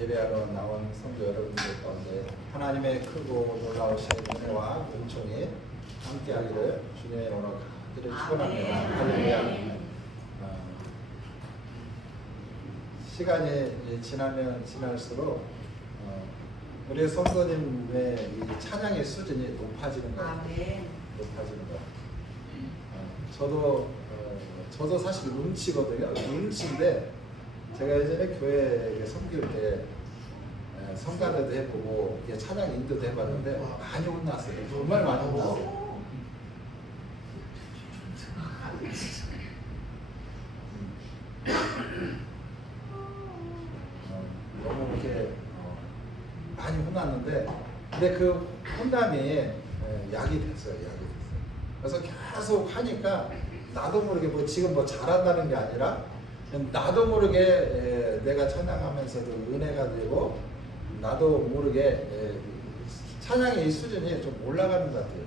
예배하러 나온 성도 여러분들 가운데 하나님의 크고 놀라우신 은혜와 은총이 함께하기를 주님의 이름으로 간절히 축원합니다. 할렐루야. 시간이 지나면 지날수록 우리 성도님의 이 찬양의 수준이 높아지는 것 같아요. 높아지는 것 같아요. 저도 사실 음치거든요. 음치인데 제가 예전에 교회에 섬길 때 성가대도 해보고 찬양 인도도 해봤는데 많이 혼났어요. 정말 많이 혼났어요. 너무 이렇게 많이 혼났는데 근데 그 혼남이 약이 됐어요. 그래서 계속 하니까 나도 모르게 뭐 지금 뭐 잘한다는 게 아니라 나도 모르게 내가 찬양하면서도 은혜가 되고 나도 모르게 찬양의 수준이 좀 올라가는 것 같아요.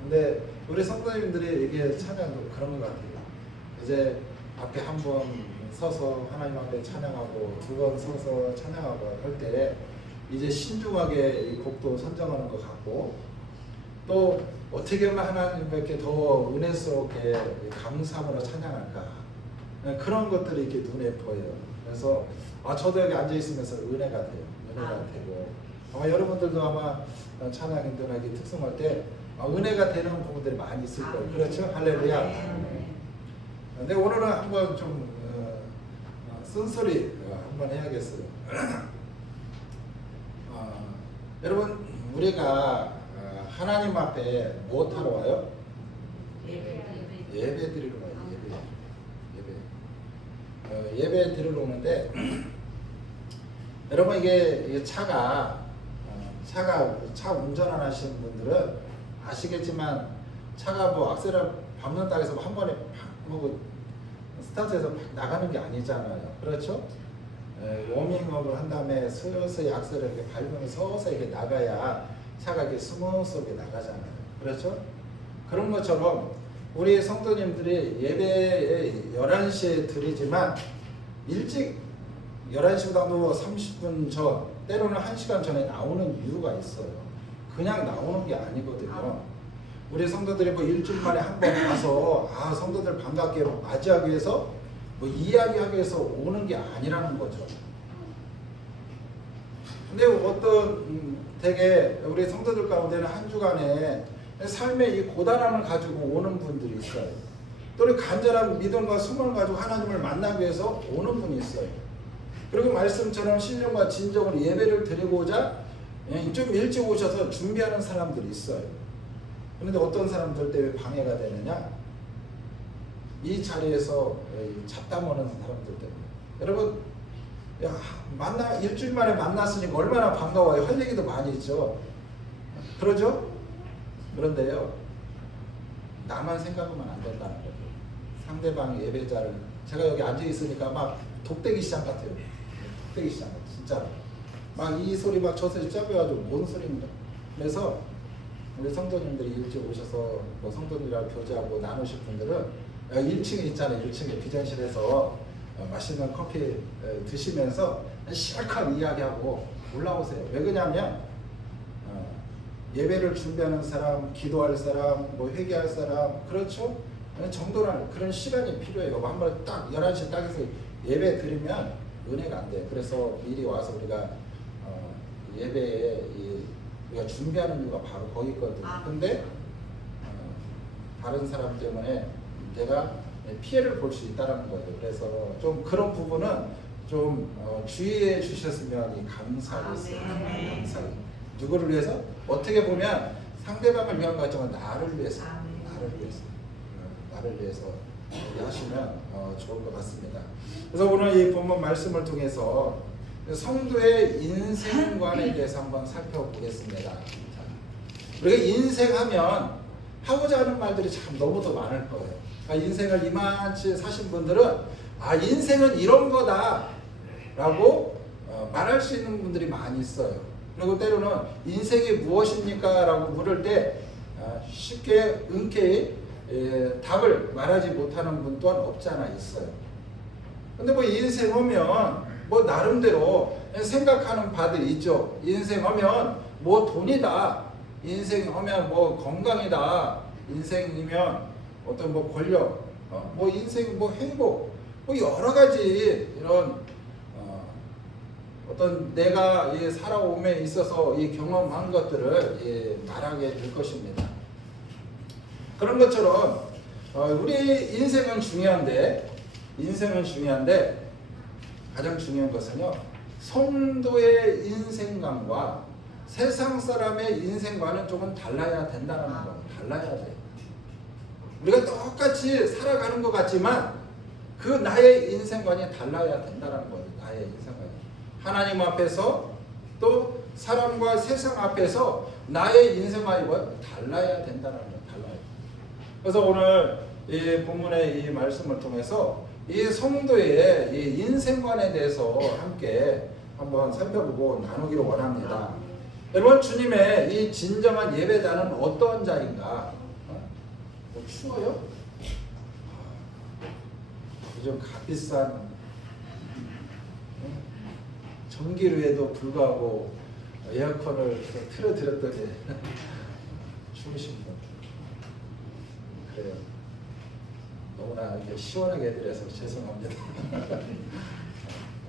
근데 우리 성도님들이 이게 찬양도 그런 것 같아요. 이제 앞에 한 번 서서 하나님 앞에 찬양하고 두 번 서서 찬양하고 할 때 이제 신중하게 이 곡도 선정하는 것 같고 또 어떻게 하면 하나님께 더 은혜스럽게 감사함으로 찬양할까 그런 것들이 이렇게 눈에 보여요. 그래서 저도 여기 앉아 있으면서 은혜가 돼요. 은혜가 되고 아마 여러분들도 아마 찬양 인도하기 특성할 때 은혜가 되는 부분들이 많이 있을 거예요. 그렇죠? 할렐루야. 근데 오늘은 한번 좀 쓴소리 한번 해야겠어요. 여러분 우리가 하나님 앞에 뭐 하러 와요? 예배 드리러 와요. 예배 드리러 오는데 여러분 이게 차 운전 안 하시는 분들은 아시겠지만 차가 뭐 악셀을 밟는다 해서 한 번에 뭐 스타트해서 나가는 게 아니잖아요. 그렇죠? 워밍업을 한 다음에 서서히 악셀을 이렇게 밟으면서 서서히 이렇게 나가야 차가 이렇게 스무스하게 나가잖아요. 그렇죠? 그런 것처럼 우리 성도님들이 예배에 11시에 드리지만 일찍 11시보다도 30분 전 때로는 1시간 전에 나오는 이유가 있어요. 그냥 나오는 게 아니거든요. 우리 성도들이 뭐 일주일 만에 한 번 가서 성도들 반갑게 맞이하기 위해서 뭐 이야기하기 위해서 오는 게 아니라는 거죠. 근데 어떤 되게 우리 성도들 가운데는 한 주간에 삶의 이 고단함을 가지고 오는 분들이 있어요. 또 우리 간절한 믿음과 소망을 가지고 하나님을 만나기 위해서 오는 분이 있어요. 그리고 말씀처럼 신령과 진정으로 예배를 드리고자 좀 일찍 오셔서 준비하는 사람들이 있어요. 그런데 어떤 사람들 때문에 방해가 되느냐? 이 자리에서 잡담 오는 사람들 때문에. 여러분, 일주일 만에 만났으니까 얼마나 반가워요. 할 얘기도 많이 있죠. 그러죠? 그런데요, 나만 생각하면 안 된다는 거예요. 상대방 예배자를, 제가 여기 앉아 있으니까 막 독대기 시장 같아요. 독대기 시장 같아요. 진짜로. 막 이 소리 막 저 소리 짜배가지고 뭔 소리입니다. 그래서 우리 성도님들이 일찍 오셔서 뭐 성도님이랑 교제하고 나누실 분들은 1층에 있잖아요. 1층에 비전실에서 맛있는 커피 드시면서 실컷 이야기하고 올라오세요. 왜 그러냐면 예배를 준비하는 사람, 기도할 사람, 뭐 회개할 사람, 그렇죠? 정도라는 그런 시간이 필요해요. 한번 딱 11시 딱 해서 예배 드리면 은혜가 안 돼요. 그래서 미리 와서 우리가 예배에 우리가 준비하는 이유가 바로 거기 있거든요. 근데 다른 사람 때문에 내가 피해를 볼 수 있다는 거예요. 그래서 좀 그런 부분은 좀 주의해 주셨으면 감사하겠어요. 감사해요. 누구를 위해서? 어떻게 보면 상대방을 위한 것 같지만 나를 위해서 하시면 좋을 것 같습니다. 그래서 오늘 이 본문 말씀을 통해서 성도의 인생관에 대해서 한번 살펴보겠습니다. 우리가 인생하면 하고자 하는 말들이 참 너무도 많을 거예요. 그러니까 인생을 이만치 사신 분들은 인생은 이런 거다 라고 말할 수 있는 분들이 많이 있어요. 그리고 때로는 인생이 무엇입니까? 라고 물을 때 쉽게 흔쾌히 답을 말하지 못하는 분 또한 없지 않아 있어요. 근데 뭐 인생 오면 뭐 나름대로 생각하는 바들이 있죠. 인생하면 뭐 돈이다, 인생하면 뭐 건강이다, 인생이면 어떤 뭐 권력, 뭐 인생 뭐 행복, 뭐 여러 가지 이런 어떤 내가 살아옴에 있어서 이 경험한 것들을 말하게 될 것입니다. 그런 것처럼 우리 인생은 중요한데 가장 중요한 것은요, 성도의 인생관과 세상 사람의 인생관은 조금 달라야 된다는 거예요. 달라야 돼요. 우리가 똑같이 살아가는 것 같지만 그 나의 인생관이 달라야 된다는 거예요. 나의 인생관이. 하나님 앞에서 또 사람과 세상 앞에서 나의 인생관이 달라야 된다는 거예요. 달라야. 그래서 오늘 이 본문의 이 말씀을 통해서 이 성도의 이 인생관에 대해서 함께 한번 살펴보고 나누기를 원합니다. 여러분, 주님의 이 진정한 예배자는 어떤 자인가? 뭐 추워요? 요즘 값비싼 전기료에도 불구하고 에어컨을 틀어드렸더니 추우십니다. 그래요. 너무나 이렇게 시원하게 해드려서 죄송합니다.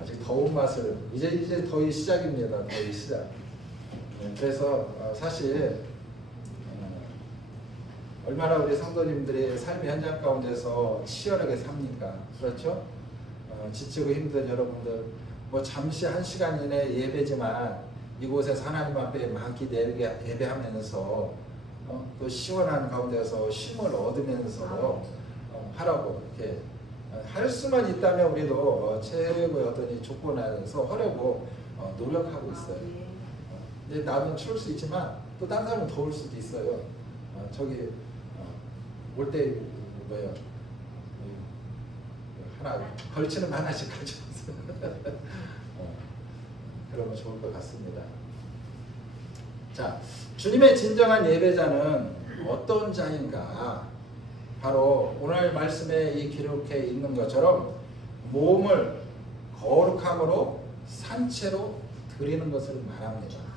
아직 더운 맛을 이제 더위 시작입니다. 더위 시작. 그래서 사실 얼마나 우리 성도님들이 삶의 현장 가운데서 치열하게 삽니까? 그렇죠? 지치고 힘든 여러분들, 뭐 잠시 1시간 이내 예배지만 이곳에서 하나님 앞에 많이 예배하면서 또 시원한 가운데서 쉼을 얻으면서 하라고 이렇게 할 수만 있다면 우리도 최고의 어떤 이 조건 안에서 하려고 노력하고 있어요. 근데 나는 추울 수 있지만 또 다른 사람은 더울 수도 있어요. 저기 올 때 뭐예요? 하나 걸치는 하나씩 가져와서 그러면 좋을 것 같습니다. 자, 주님의 진정한 예배자는 어떤 자인가? 바로 오늘 말씀에 이 기록해 있는 것처럼 몸을 거룩함으로 산채로 드리는 것을 말합니다.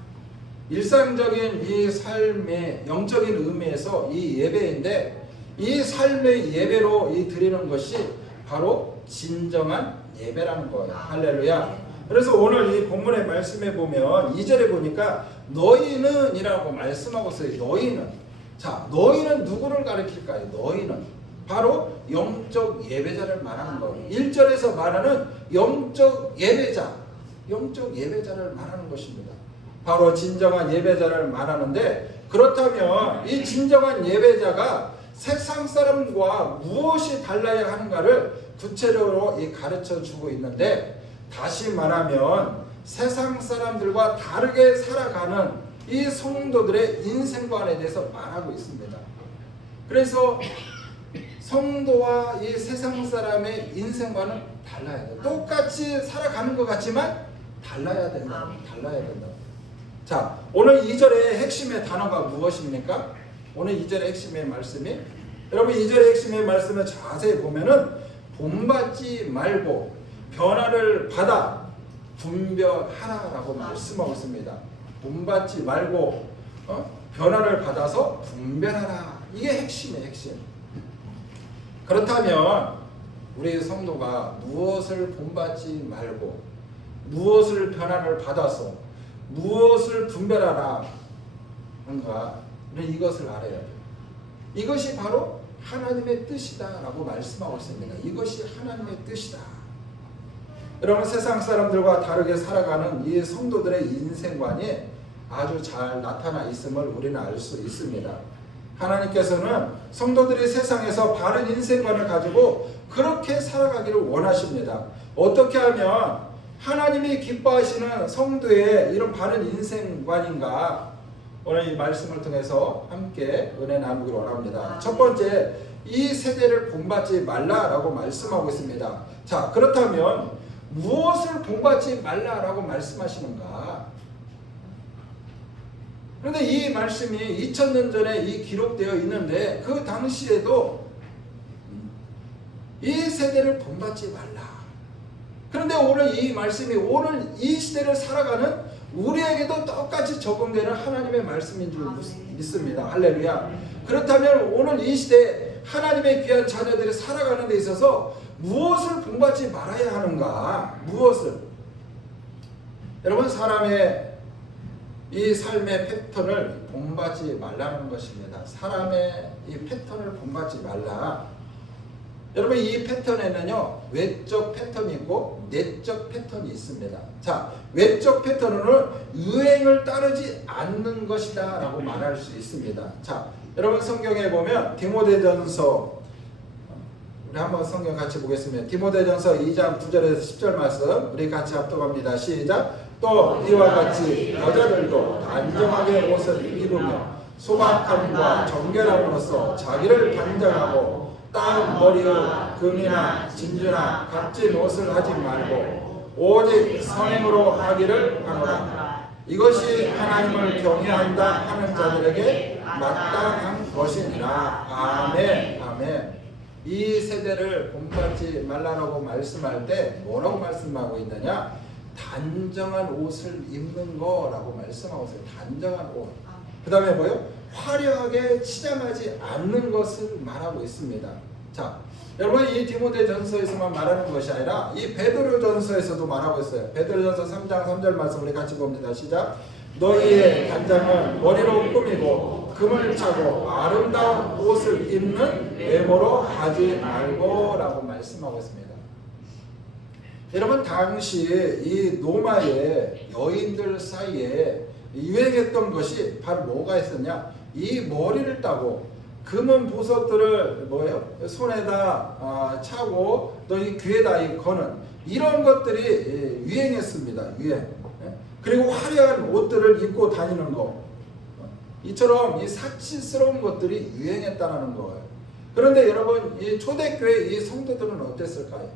일상적인 이 삶의 영적인 의미에서 이 예배인데, 이 삶의 예배로 이 드리는 것이 바로 진정한 예배라는 거예요. 할렐루야. 그래서 오늘 이 본문의 말씀에 보면 2절에 보니까 너희는 이라고 말씀하고 있어요. 너희는. 자, 너희는 누구를 가리킬까요? 너희는 바로 영적 예배자를 말하는 거예요. 1절에서 말하는 영적 예배자를 말하는 것입니다. 바로 진정한 예배자를 말하는데, 그렇다면 이 진정한 예배자가 세상 사람과 무엇이 달라야 하는가를 구체적으로 가르쳐 주고 있는데, 다시 말하면 세상 사람들과 다르게 살아가는 이 성도들의 인생관에 대해서 말하고 있습니다. 그래서 성도와 이 세상 사람의 인생관은 달라야 돼요. 똑같이 살아가는 것 같지만 달라야 된다. 자, 오늘 2절의 핵심의 단어가 무엇입니까? 오늘 2절의 핵심의 말씀이, 여러분 2절의 핵심의 말씀을 자세히 보면은 본받지 말고 변화를 받아 분별하라라고 말씀하고 있습니다. 본받지 말고 변화를 받아서 분별하라. 이게 핵심이에요. 핵심. 그렇다면 우리 성도가 무엇을 본받지 말고 무엇을 변화를 받아서 무엇을 분별하라 하는가, 이것을 알아야 돼요. 이것이 바로 하나님의 뜻이다라고 말씀하고 있습니다. 이것이 하나님의 뜻이다. 여러분, 세상 사람들과 다르게 살아가는 이 성도들의 인생관이 아주 잘 나타나 있음을 우리는 알 수 있습니다. 하나님께서는 성도들이 세상에서 바른 인생관을 가지고 그렇게 살아가기를 원하십니다. 어떻게 하면 하나님이 기뻐하시는 성도의 이런 바른 인생관인가? 오늘 이 말씀을 통해서 함께 은혜 나누기를 원합니다. 첫 번째, 이 세대를 본받지 말라라고 말씀하고 있습니다. 자, 그렇다면 무엇을 본받지 말라라고 말씀하시는가? 그런데 이 말씀이 2000년 전에 이 기록되어 있는데, 그 당시에도 이 세대를 본받지 말라. 그런데 오늘 이 말씀이 오늘 이 시대를 살아가는 우리에게도 똑같이 적용되는 하나님의 말씀인 줄 믿습니다. 할렐루야. 그렇다면 오늘 이 시대에 하나님의 귀한 자녀들이 살아가는 데 있어서 무엇을 본받지 말아야 하는가? 무엇을? 여러분, 사람의 이 삶의 패턴을 본받지 말라는 것입니다. 사람의 이 패턴을 본받지 말라. 여러분, 이 패턴에는요, 외적 패턴이 있고 내적 패턴이 있습니다. 자, 외적 패턴은 유행을 따르지 않는 것이다 라고 말할 수 있습니다. 자, 여러분, 성경에 보면 디모데전서, 우리 한번 성경 같이 보겠습니다. 디모데전서 2장 9절에서 10절 말씀 우리 같이 합독합니다. 시작. 또 이와 같이 여자들도 단정하게 옷을 입으며 소박함과 정결함으로써 자기를 단정하고 땀 머리의 금이나 진주나 값진 옷을 하지 말고 오직 선행으로 하기를 하노라. 이것이 하나님을 경외한다 하는 자들에게 마땅한 것이니라. 아멘. 아멘. 이 세대를 본받지 말라라고 말씀할 때 뭐라고 말씀하고 있느냐? 단정한 옷을 입는 거라고 말씀하고 있어요. 단정한 옷. 그 다음에 뭐요? 화려하게 치장하지 않는 것을 말하고 있습니다. 자, 여러분, 이 디모데전서에서만 말하는 것이 아니라 이 베드로전서에서도 말하고 있어요. 베드로전서 3장 3절 말씀 우리 같이 봅니다. 시작. 너희의 단장은 머리로 꾸미고 금을 차고 아름다운 옷을 입는 외모로 하지 말고 라고 말씀하고 있습니다. 여러분, 당시 이 로마의 여인들 사이에 유행했던 것이 바로 뭐가 있었냐? 이 머리를 따고 금은 보석들을 손에다 차고 또 이 귀에다 거는 이런 것들이 유행했습니다. 유행. 그리고 화려한 옷들을 입고 다니는 거. 이처럼 이 사치스러운 것들이 유행했다는 거예요. 그런데 여러분, 이 초대교회 이 성도들은 어땠을까요?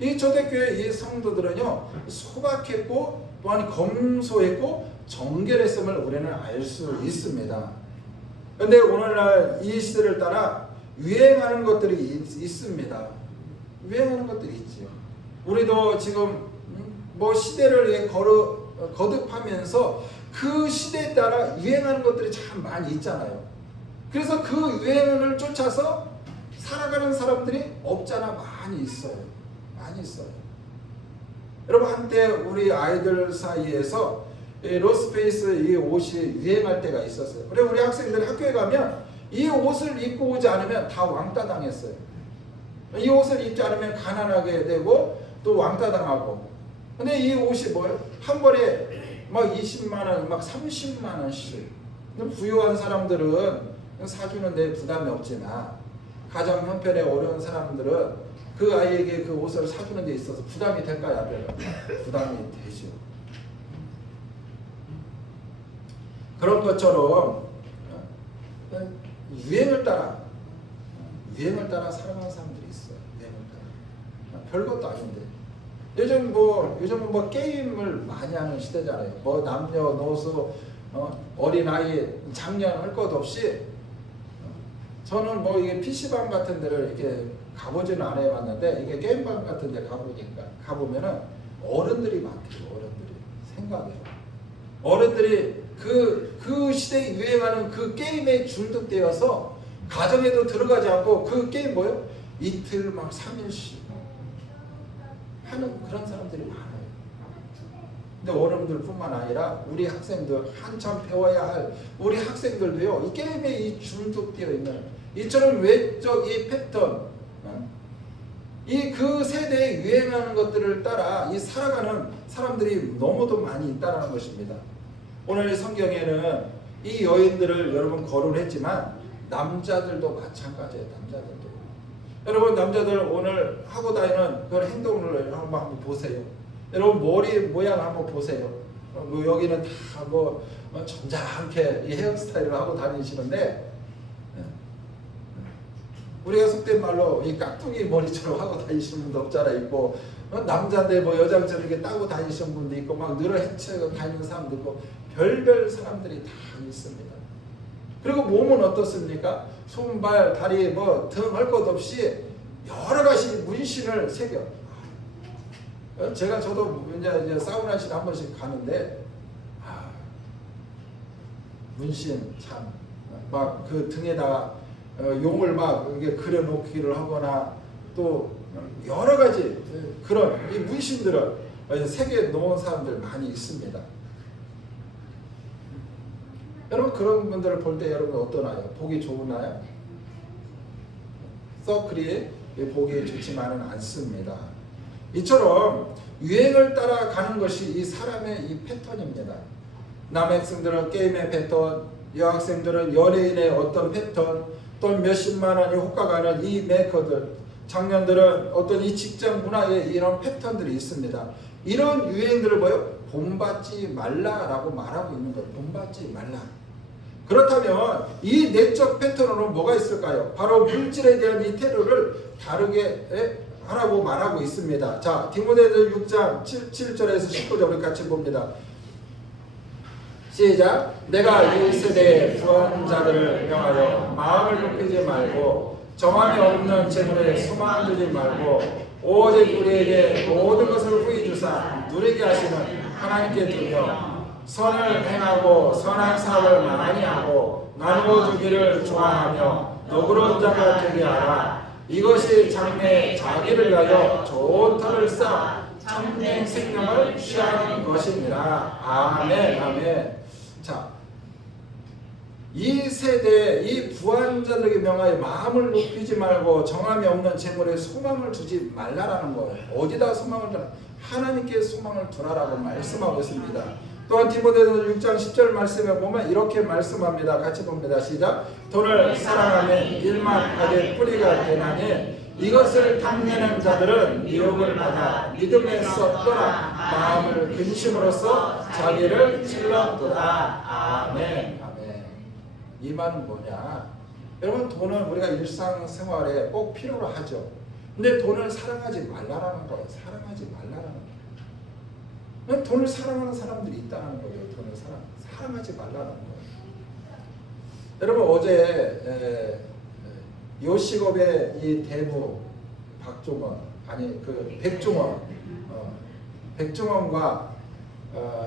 이 초대교회 이 성도들은요, 소박했고 또한 검소했고 정결했음을 우리는 알 수 있습니다. 그런데 오늘날 이 시대를 따라 유행하는 것들이 있습니다. 유행하는 것들이 있지요. 우리도 지금 뭐 시대를 거듭하면서 그 시대에 따라 유행하는 것들이 참 많이 있잖아요. 그래서 그 유행을 쫓아서 살아가는 사람들이 없잖아 많이 있어요. 많이 있어요. 여러분, 한때 우리 아이들 사이에서 로스페이스 이 옷이 유행할 때가 있었어요. 그래서 우리 학생들이 학교에 가면 이 옷을 입고 오지 않으면 다 왕따 당했어요. 이 옷을 입지 않으면 가난하게 되고 또 왕따 당하고. 근데 이 옷이 뭐예요? 한 벌에 막 20만 원, 막 30만 원씩. 부유한 사람들은 사주는데 부담이 없지만 가정 형편에 어려운 사람들은 그 아이에게 그 옷을 사주는 데 있어서 부담이 될까요? 안 될까요? 부담이 되죠. 그런 것처럼 유행을 따라 살아가는 사람들이 있어요. 유행을 따라. 별것도 아닌데. 요즘은 뭐 게임을 많이 하는 시대잖아요. 뭐 남녀노소 어린아이 장년 할 것 없이 저는 뭐 이게 PC방 같은 데를 이렇게 가보지는 안 해봤는데 이게 게임방 같은 데 가보면은 어른들이 많대요. 어른들이 생각해요. 어른들이 그 시대에 유행하는 그 게임에 중독되어서 가정에도 들어가지 않고 그 게임 뭐예요? 이틀 막 3일씩 하는 그런 사람들이 많아요. 근데 어른들뿐만 아니라 우리 학생들 한참 배워야 할 우리 학생들도요, 이 게임에 이 중독되어 있는 이처럼 외적 이 패턴, 이 그 세대에 유행하는 것들을 따라 이 살아가는 사람들이 너무도 많이 있다는 것입니다. 오늘 성경에는 이 여인들을 여러분 거론했지만 남자들도 마찬가지예요. 남자들도. 여러분, 남자들 오늘 하고 다니는 그런 행동을 한번 보세요. 여러분, 머리 모양 한번 보세요. 뭐 여기는 다 뭐 점잖게 이 헤어스타일을 하고 다니시는데 우리가 속된 말로 이 깍두기 머리처럼 하고 다니시는 분도 없잖아요. 있고 남자인데 뭐 여장처럼 이렇게 따고 다니시는 분도 있고 막 늘어 헤쳐서 다니는 사람도 있고 별별 사람들이 다 있습니다. 그리고 몸은 어떻습니까? 손발, 다리, 뭐 등 할 것 없이 여러 가지 문신을 새겨. 저도 이제 사우나실 한 번씩 가는데 문신 참 막 그 등에다가 용을 막 이게 그려놓기를 하거나 또 여러 가지 그런 이 문신들을 세계에 놓은 사람들 많이 있습니다. 여러분 그런 분들을 볼 때 여러분 어떠나요? 보기 좋으나요? 서클이 보기 좋지만은 않습니다. 이처럼 유행을 따라가는 것이 이 사람의 이 패턴입니다. 남학생들은 게임의 패턴, 여학생들은 연예인의 어떤 패턴, 또 몇십만 원이 호가가는 이 메이커들, 청년들은 어떤 이 직장 문화에 이런 패턴들이 있습니다. 이런 유행들을 본받지 말라라고 말하고 있는 거예요. 본받지 말라. 그렇다면 이 내적 패턴으로 뭐가 있을까요? 바로 물질에 대한 이 태도를 다르게 하라고 말하고 있습니다. 자, 디모데후서 6장 7절에서 19절 우리 같이 봅니다. 시작. 내가 이 세대의 부한자들을 명하여 마음을 높이지 말고 정함이 없는 재물에 소망 두지 말고 오직 우리에게 모든 것을 후히 주사 누리게 하시는 하나님께 두며 선을 행하고 선한 사업을 많이 하고 나누어 주기를 좋아하며 너그러운 자가 되게 하라. 이것이 장래에 자기를 위하여 좋은 터를 쌓아 참된 생명을 취하는 것이니라. 아멘. 아멘. 자, 이 세대 이 부한자들에게 명하여 마음을 높이지 말고 정함이 없는 재물에 소망을 두지 말라라는 거예요. 어디다 소망을 두라? 하나님께 소망을 두라라고 말씀하고 있습니다. 또한 디모데후서 6장 10절 말씀에 보면 이렇게 말씀합니다. 같이 봅니다. 시작. 돈을 사랑하면 일만 하게 뿌리가 되나니 이것을 탐내는 자들은 미혹을 받아 믿음에서 떠나 마음을 근심으로써 자기를 찔렀도다. 아멘. 아멘. 이 말은 뭐냐? 여러분 돈은 우리가 일상생활에 꼭 필요로 하죠. 근데 돈을 사랑하지 말라라는 거예요. 사랑하지 말라라는 거예요. 돈을 사랑하는 사람들이 있다는 거예요. 돈을 사랑하지 말라는 거예요. 여러분 어제 요식업의 이 대부 박종원 백종원과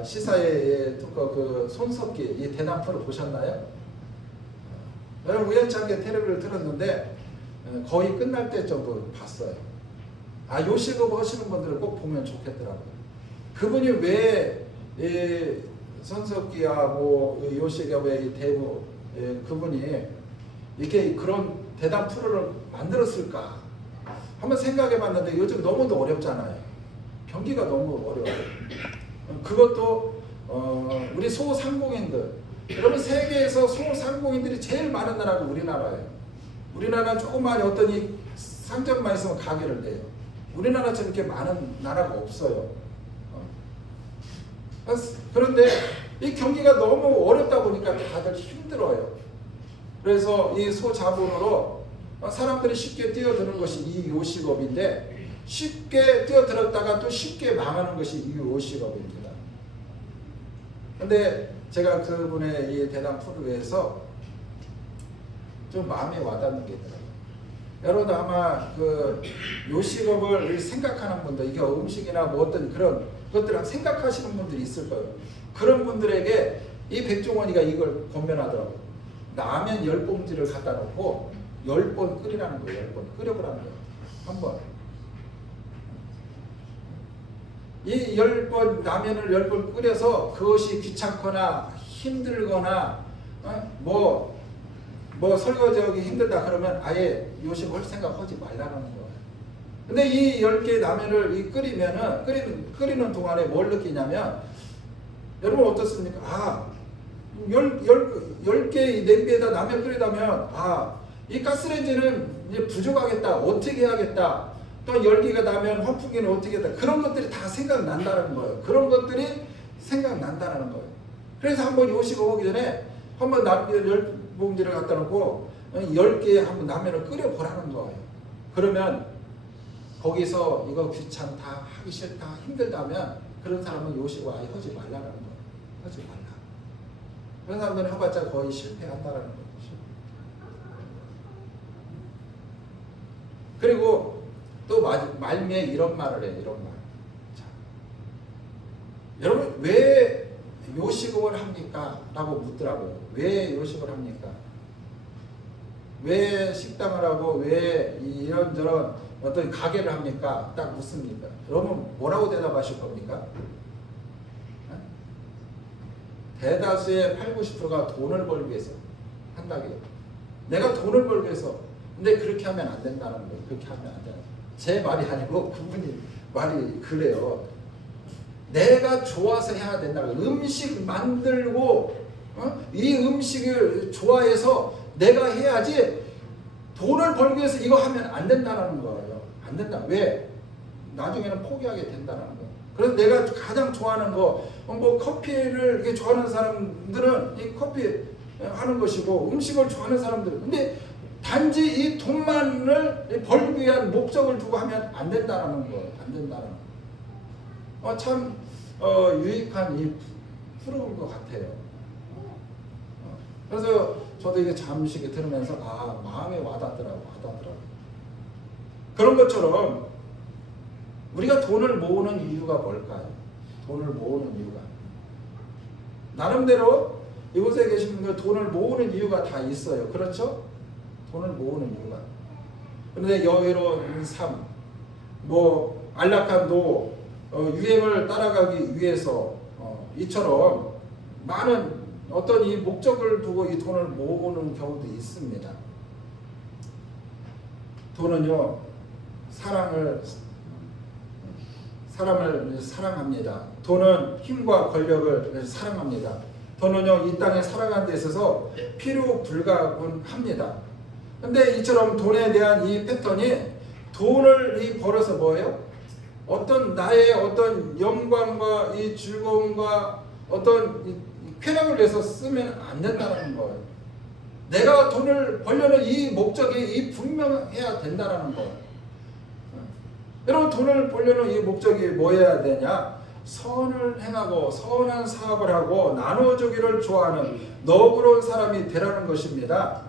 시사회의 그 손석희 이 대담 프로 보셨나요? 여러분 우연찮게 텔레비를 틀었는데 거의 끝날 때 정도 봤어요. 요식업 하시는 분들은 꼭 보면 좋겠더라고요. 그분이 왜 손석희하고 요식업의 이 대부 그분이 이렇게 그런 대담 프로를 만들었을까 한번 생각해 봤는데 요즘 너무도 어렵잖아요. 경기가 너무 어려워요. 그것도 우리 소상공인들 여러분 세계에서 소상공인들이 제일 많은 나라가 우리나라예요. 우리나라는 조그마한 어떤 이 상점만 있으면 가게를 내요. 우리나라처럼 이렇게 많은 나라가 없어요. 그런데 이 경기가 너무 어렵다 보니까 다들 힘들어요. 그래서 이 소자본으로 사람들이 쉽게 뛰어드는 것이 이 요식업인데 쉽게 뛰어들었다가 또 쉽게 망하는 것이 이 요식업입니다. 근데 제가 그분의 이 대담 프로그램에서 좀 마음에 와닿는 게 있더라고요. 여러분 아마 그 요식업을 생각하는 분들 이게 음식이나 뭐 어떤 그런 것들을 생각하시는 분들이 있을 거예요. 그런 분들에게 이 백종원이가 이걸 권면하더라고요. 라면 10봉지를 갖다 놓고 10번 끓이라는 거예요. 10번 끓여보라는 거예요. 한 번. 이 10번 라면을 10번 끓여서 그것이 귀찮거나 힘들거나 뭐 설거지하기 힘들다 그러면 아예 요식을 생각하지 말라는 거예요. 근데 이 10개 라면을 끓이면은 끓이는 동안에 뭘 느끼냐면 여러분 어떻습니까? 10개 냄비에다 라면 끓이다면 이 가스레인지는 이제 부족하겠다. 어떻게 해야겠다. 또 10개가 나면 환풍기는 어떻게 했다. 그런 것들이 다 생각난다는 거예요. 그런 것들이 생각난다는 거예요. 그래서 한번 요식을 오기 전에 한번 라면 10봉지를 갖다 놓고 10개 한번 라면을 끓여보라는 거예요. 그러면 거기서 이거 귀찮다, 하기 싫다, 힘들다면 그런 사람은 요식을 아예 하지 말라는 거예요. 하지 말라. 그런 사람들은 해봤자 거의 실패한다는 거죠. 그리고 또 말미에 이런 말을 해요. 이런 말. 자, 여러분 왜 요식업을 합니까? 라고 묻더라고요. 왜 요식을 합니까? 왜 식당을 하고 왜 이런저런 어떤 가게를 합니까? 딱 묻습니다. 여러분 뭐라고 대답하실 겁니까? 대다수의 80~90%가 돈을 벌기 위해서 한다고요. 내가 돈을 벌기 위해서. 근데 그렇게 하면 안 된다는 거예요. 그렇게 하면 안 된다. 제 말이 아니고 그분이 말이 그래요. 내가 좋아서 해야 된다고. 음식 만들고 이 음식을 좋아해서 내가 해야지 돈을 벌기 위해서 이거 하면 안 된다는 거예요. 안 된다. 왜? 나중에는 포기하게 된다는 거예요. 그래서 내가 가장 좋아하는 거, 뭐 커피를 이렇게 좋아하는 사람들은 이 커피 하는 것이고 음식을 좋아하는 사람들. 근데 단지 이 돈만을 벌기 위한 목적을 두고 하면 안 된다는 거예요. 안 된다는 거. 참 유익한 이 프로그램인 것 같아요. 그래서 저도 이게 잠시 들으면서 마음에 와닿더라고. 그런 것처럼 우리가 돈을 모으는 이유가 뭘까요? 돈을 모으는 이유가 나름대로 이곳에 계신 분들 돈을 모으는 이유가 다 있어요. 그렇죠? 돈을 모으는 이유가. 그런데 여유로운 삶, 뭐 안락한 노, 유행을 따라가기 위해서 이처럼 많은 어떤 이 목적을 두고 이 돈을 모으는 경우도 있습니다. 돈은요, 사람을 사랑합니다. 돈은 힘과 권력을 사랑합니다. 돈은요, 이 땅에 살아가는 데 있어서 필요 불가분합니다. 근데 이처럼 돈에 대한 이 패턴이 돈을 벌어서 뭐예요? 어떤 나의 어떤 영광과 이 즐거움과 어떤 이 쾌락을 위해서 쓰면 안 된다는 거예요. 내가 돈을 벌려는 이 목적이 분명해야 된다는 거예요. 여러분 돈을 벌려는 이 목적이 뭐여야 되냐? 선을 행하고 선한 사업을 하고 나눠주기를 좋아하는 너그러운 사람이 되라는 것입니다.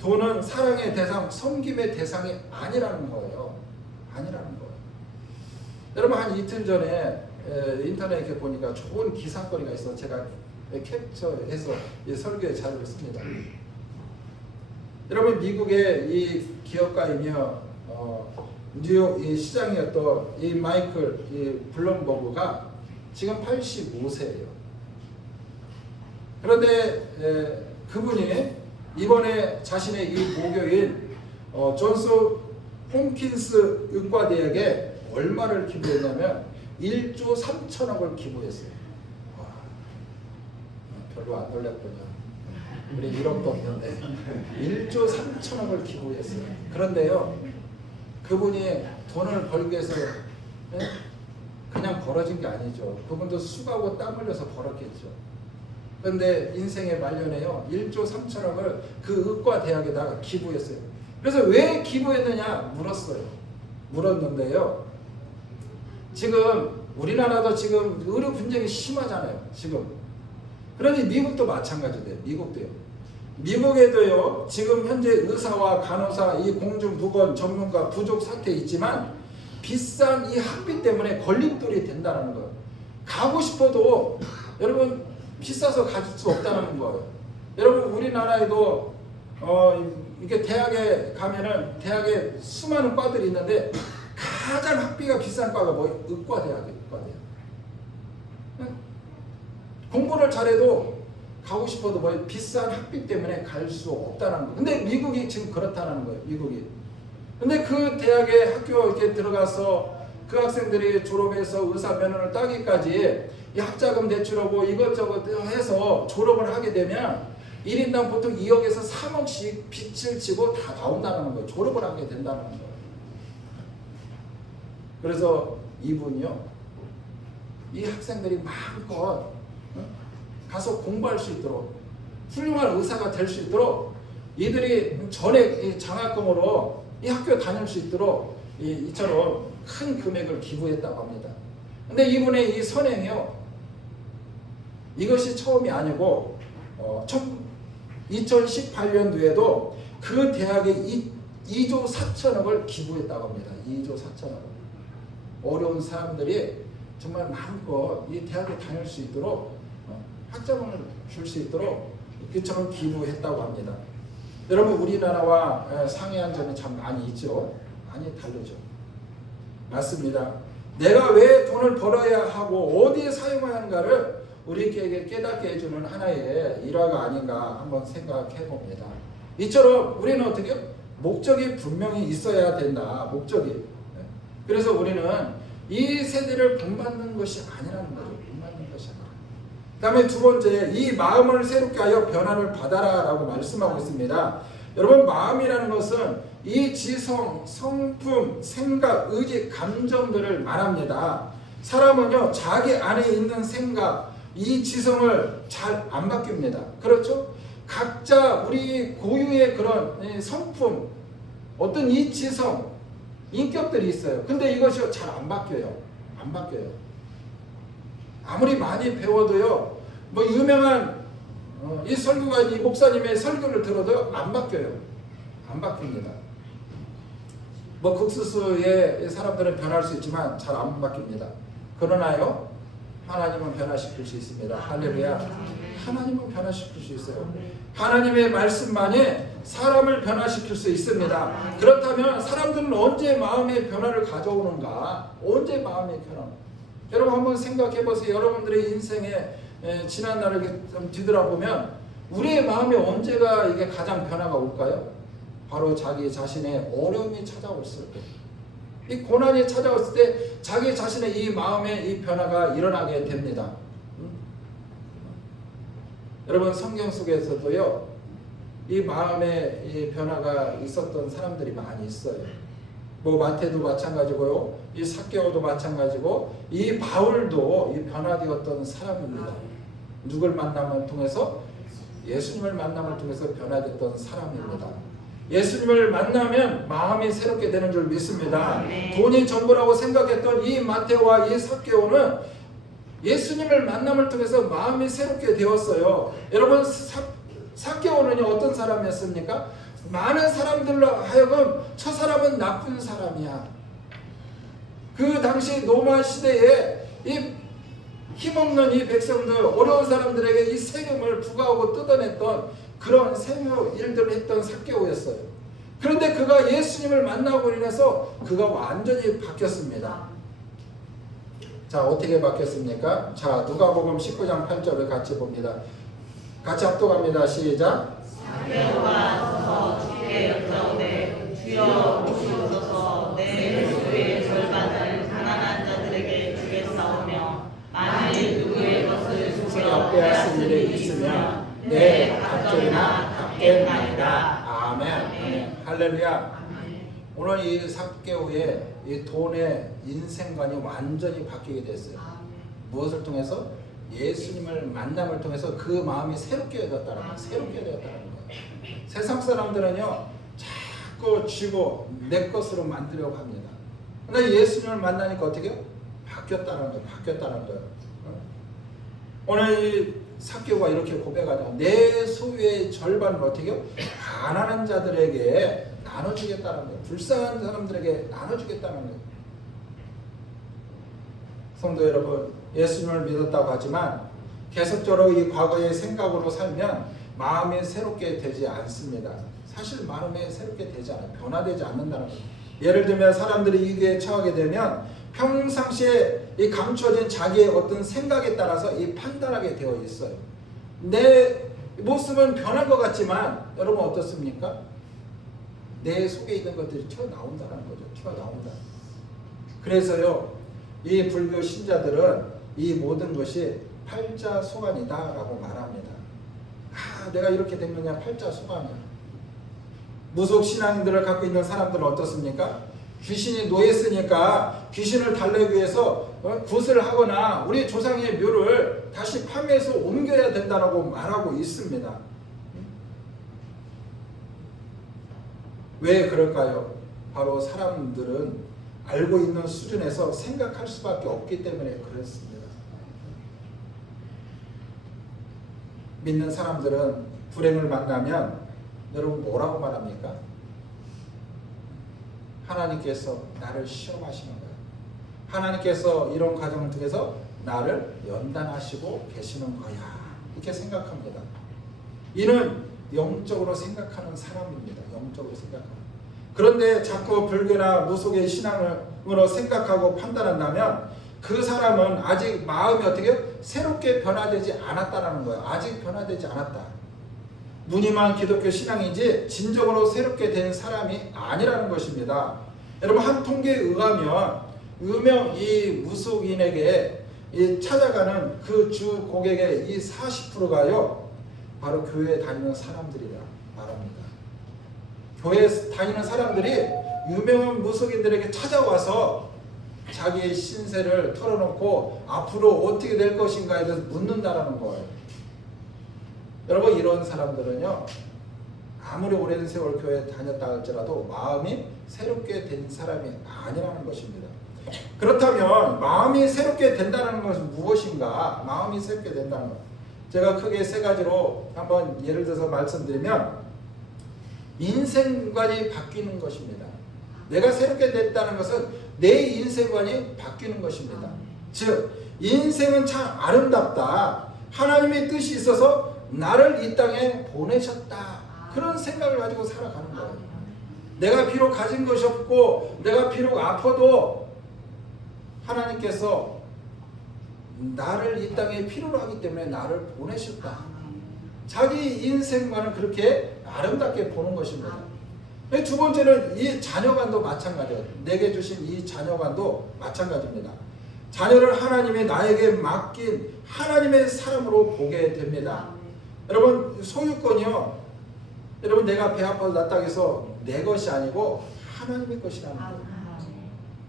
돈은 사랑의 대상, 섬김의 대상이 아니라는 거예요. 아니라는 거예요. 여러분 한 이틀 전에 인터넷에 보니까 좋은 기사거리가 있어서 제가 캡처해서 이 설교의 자료를 씁니다. 여러분 미국의 이 기업가이며 뉴욕 이 시장이었던 이 마이클 이 블룸버그가 지금 85세예요. 그런데 그분이 이번에 자신의 이 모교인 존스 홈킨스 의과대학에 얼마를 기부했냐면 1조 3천억을 기부했어요. 와, 별로 안 놀랐군요. 우리 1억도 없는데 1조 3천억을 기부했어요. 그런데요, 그분이 돈을 벌기 위해서 그냥 벌어진 게 아니죠. 그분도 수고하고 땀 흘려서 벌었겠죠. 그런데 인생의 말년에요, 1조 3천억을 그 의과대학에다가 기부했어요. 그래서 왜 기부했느냐 물었는데요. 지금 우리나라도 지금 의료 분쟁이 심하잖아요. 지금. 그러니 미국도 마찬가지돼요. 미국에도요, 지금 현재 의사와 간호사, 이 공중보건 전문가 부족 사태 있지만 비싼 이 학비 때문에 걸림돌이 된다는 거예요. 가고 싶어도 여러분 비싸서 갈 수 없다는 거예요. 여러분 우리나라에도 이렇게 대학에 가면은 대학에 수많은 과들이 있는데 가장 학비가 비싼 과가 뭐예요? 의과대학이에요. 공부를 잘해도 가고 싶어도 뭐 비싼 학비 때문에 갈 수 없다는 거예요. 근데 미국이 지금 그렇다는 거예요. 미국이. 근데 그 대학에 학교 이렇게 들어가서 그 학생들이 졸업해서 의사 면허를 따기까지 이 학자금 대출하고 이것저것 해서 졸업을 하게 되면 1인당 보통 2억에서 3억씩 빚을 지고 다 나온다는 거예요. 졸업을 하게 된다는 거예요. 그래서 이분이요, 이 학생들이 마음껏 가서 공부할 수 있도록 훌륭한 의사가 될 수 있도록 이들이 전액 장학금으로 이 학교 다닐 수 있도록 이처럼 큰 금액을 기부했다고 합니다. 근데 이분의 이 선행이요, 이것이 처음이 아니고 2018년도에도 그 대학에 2조 4천억을 기부했다고 합니다. 2조 4천억을. 어려운 사람들이 정말 마음껏 이 대학에 다닐 수 있도록 학자금을 줄 수 있도록 그처럼 기부했다고 합니다. 여러분 우리나라와 상이한 점이 참 많이 있죠. 많이 다르죠. 맞습니다. 내가 왜 돈을 벌어야 하고 어디에 사용해야 하는가를 우리에게 깨닫게 해주는 하나의 일화가 아닌가 한번 생각해 봅니다. 이처럼 우리는 어떻게 목적이 분명히 있어야 된다. 목적이. 그래서 우리는 이 세대를 본받는 것이 아니라는 거죠. 본받는 것이 아니라. 그 다음에 두 번째, 이 마음을 새롭게 하여 변화를 받아라 라고 말씀하고 있습니다. 여러분 마음이라는 것은 이 지성, 성품, 생각, 의지, 감정들을 말합니다. 사람은요 자기 안에 있는 생각, 이 지성을 잘 안 바뀝니다. 그렇죠? 각자 우리 고유의 그런 성품, 어떤 이 지성, 인격들이 있어요. 근데 이것이 잘 안 바뀌어요. 안 바뀌어요. 아무리 많이 배워도요, 뭐 유명한 이 설교관, 이 목사님의 설교를 들어도 안 바뀌어요. 안 바뀝니다. 뭐 극소수의 사람들은 변할 수 있지만 잘 안 바뀝니다. 그러나요, 하나님은 변화시킬 수 있습니다. 할렐루야. 하나님은 변화시킬 수 있어요. 하나님의 말씀만이 사람을 변화시킬 수 있습니다. 그렇다면 사람들은 언제 마음의 변화를 가져오는가? 언제 마음의 변화? 여러분 한번 생각해 보세요. 여러분들의 인생에 지난 날을 좀 뒤돌아보면 우리의 마음에 언제가 이게 가장 변화가 올까요? 바로 자기 자신의 어려움이 찾아왔을 때, 이 고난이 찾아왔을 때 자기 자신의 이 마음의 이 변화가 일어나게 됩니다. 여러분 성경 속에서도요 이 마음의 이 변화가 있었던 사람들이 많이 있어요. 뭐 마태도 마찬가지고요, 이 삭개오도 마찬가지고, 이 바울도 이 변화되었던 사람입니다. 누굴 만남을 통해서? 예수님을 만남을 통해서 변화됐던 사람입니다. 예수님을 만나면 마음이 새롭게 되는 줄 믿습니다. 돈이 전부라고 생각했던 이 마태와 이 삭개오는 예수님을 만남을 통해서 마음이 새롭게 되었어요. 여러분 삭개오는 어떤 사람이었습니까? 많은 사람들로 하여금 저 사람은 나쁜 사람이야. 그 당시 로마 시대에 이 힘없는 이 백성들, 어려운 사람들에게 이 세금을 부과하고 뜯어냈던 그런 세무 일들을 했던 삭개오였어요. 그런데 그가 예수님을 만나고 인해서 그가 완전히 바뀌었습니다. 자, 어떻게 바뀌었습니까? 자, 누가복음 19장 8절을 같이 봅니다. 같이 합독합니다. 시작. 삭개오가 서서 주께 여짜오되 주여 보시옵소서, 내 소유의 절반을 가난한 자들에게 주겠사오며 만일 누구의 것을 제가 빼앗은 일이 있으면 내 갑절이나 갚겠나이다. 아멘. 할렐루야. 오늘 이 삭개오의 이 돈의 인생관이 완전히 바뀌게 됐어요. 무엇을 통해서? 예수님을 만남을 통해서 그 마음이 새롭게 되었다는 거예요. 새롭게 되었다는 거예요. 세상 사람들은요 자꾸 쥐고 내 것으로 만들려고 합니다. 그런데 예수님을 만나니까 어떻게 해요? 바뀌었다는 거예요. 바뀌었다는 거예요. 오늘 이 삭개오가 이렇게 고백하죠. 내 소유의 절반을 어떻게 해요? 가난한 자들에게 나눠주겠다는 거예요. 불쌍한 사람들에게 나눠주겠다는 거예요. 성도 여러분, 예수님을 믿었다고 하지만 계속적으로 이 과거의 생각으로 살면 마음이 새롭게 되지 않습니다. 사실 마음이 새롭게 되지 않아요. 변화되지 않는다는 거예요. 예를 들면 사람들이 이게 처하게 되면 평상시에 이 감춰진 자기의 어떤 생각에 따라서 이 판단하게 되어 있어요. 내 모습은 변한 것 같지만 여러분 어떻습니까? 내 속에 있는 것들이 튀어나온다는 거죠. 튀어나온다. 그래서요, 이 불교 신자들은 이 모든 것이 팔자소관이다 라고 말합니다. 아, 내가 이렇게 된 거냐? 팔자소관이야. 무속신앙들을 갖고 있는 사람들은 어떻습니까? 귀신이 노예했으니까 귀신을 달래기 위해서 굿을 하거나 우리 조상의 묘를 다시 파묘해서 옮겨야 된다고 말하고 있습니다. 왜 그럴까요? 바로 사람들은 알고 있는 수준에서 생각할 수밖에 없기 때문에 그렇습니다. 믿는 사람들은 불행을 만나면 여러분 뭐라고 말합니까? 하나님께서 나를 시험하시는 거예요. 하나님께서 이런 과정을 통해서 나를 연단하시고 계시는 거야. 이렇게 생각합니다. 이는 영적으로 생각하는 사람입니다. 영적으로 생각하는. 그런데 자꾸 불교나 무속의 신앙으로 생각하고 판단한다면 그 사람은 아직 마음이 어떻게 새롭게 변화되지 않았다라는 거예요. 아직 변화되지 않았다. 무늬만 기독교 신앙이지 진정으로 새롭게 된 사람이 아니라는 것입니다. 여러분, 한 통계에 의하면 유명 이 무속인에게 찾아가는 그 주 고객의 이 40%가요 바로 교회에 다니는 사람들이라 말합니다. 교회에 다니는 사람들이 유명한 무속인들에게 찾아와서 자기의 신세를 털어놓고 앞으로 어떻게 될 것인가에 대해서 묻는다라는 거예요. 여러분, 이런 사람들은요 아무리 오랜 세월 교회에 다녔다 할지라도 마음이 새롭게 된 사람이 아니라는 것입니다. 그렇다면 마음이 새롭게 된다는 것은 무엇인가? 마음이 새롭게 된다는 것, 제가 크게 세 가지로 한번 예를 들어서 말씀드리면, 인생관이 바뀌는 것입니다. 내가 새롭게 됐다는 것은 내 인생관이 바뀌는 것입니다. 즉 인생은 참 아름답다. 하나님의 뜻이 있어서 나를 이 땅에 보내셨다. 그런 생각을 가지고 살아가는 거예요. 내가 비록 가진 것이 없고 내가 비록 아파도 하나님께서 나를 이 땅에 필요로 하기 때문에 나를 보내셨다. 자기 인생관을 그렇게 아름답게 보는 것입니다. 두 번째는 이 자녀관도 마찬가지예요. 내게 주신 이 자녀관도 마찬가지입니다. 자녀를 하나님이 나에게 맡긴 하나님의 사람으로 보게 됩니다. 여러분, 소유권이요, 여러분 내가 배 아파서 났다 해서 내 것이 아니고 하나님의 것이라는 거예요.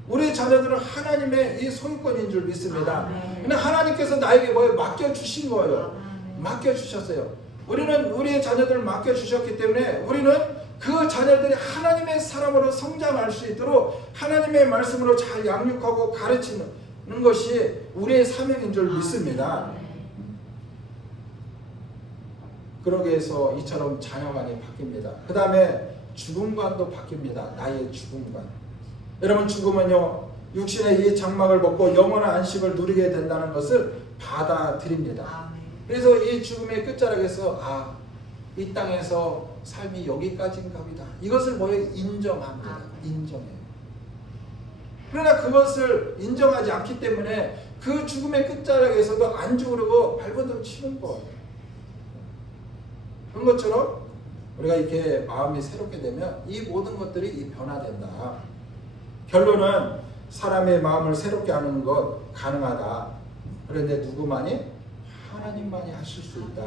우리 자녀들은 하나님의 이 소유권인 줄 믿습니다. 근데 하나님께서 나에게 뭘 맡겨주신 거예요. 맡겨주셨어요. 우리는 우리의 자녀들을 맡겨주셨기 때문에 우리는 그 자녀들이 하나님의 사람으로 성장할 수 있도록 하나님의 말씀으로 잘 양육하고 가르치는 것이 우리의 사명인 줄 믿습니다. 그러기 위해서 이처럼 자녀관이 바뀝니다. 그 다음에 죽음관도 바뀝니다. 나의 죽음관. 여러분, 죽음은요 육신의 이 장막을 벗고 영원한 안식을 누리게 된다는 것을 받아들입니다. 그래서 이 죽음의 끝자락에서 이 땅에서 삶이 여기까지인가 보다. 이것을 뭐에 인정합니다. 인정해요. 그러나 그것을 인정하지 않기 때문에 그 죽음의 끝자락에서도 안 죽으려고 발버둥 치는 거예요. 그런 것처럼 우리가 이렇게 마음이 새롭게 되면 이 모든 것들이 변화된다. 결론은 사람의 마음을 새롭게 하는 것 가능하다. 그런데 누구만이? 하나님만이 하실 수 있다.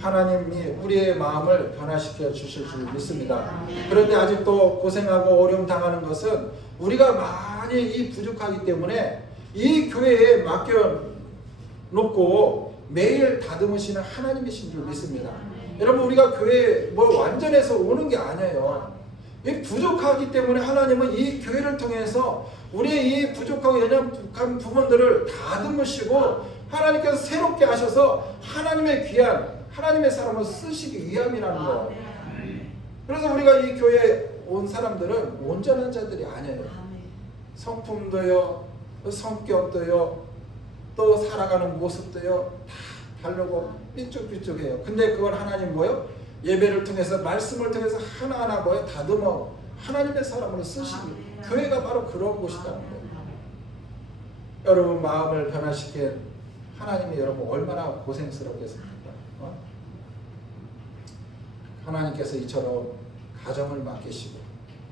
하나님이 우리의 마음을 변화시켜 주실 줄 믿습니다. 그런데 아직도 고생하고 어려움 당하는 것은 우리가 많이 이 부족하기 때문에 이 교회에 맡겨놓고 매일 다듬으시는 하나님이신 줄 믿습니다. 여러분, 우리가 교회에 완전해서 오는 게 아니에요. 이 부족하기 때문에 하나님은 이 교회를 통해서 우리의 이 부족하고 연약한 부분들을 다듬으시고 하나님께서 새롭게 하셔서 하나님의 귀한 하나님의 사람을 쓰시기 위함이라는 거예요. 그래서 우리가 이 교회에 온 사람들은 온전한 자들이 아니에요. 성품도요, 성격도요, 또 살아가는 모습도요 다 다르고 삐쭉삐쭉해요. 근데 그걸 하나님 뭐요? 예배를 통해서 말씀을 통해서 하나하나 뭐요? 다듬어 하나님의 사람으로 쓰시기. 교회가 바로 그런 곳이라는 거예요. 여러분 마음을 변화시킨 하나님이 여러분 얼마나 고생스럽겠습니까? 하나님께서 이처럼 가정을 맡기시고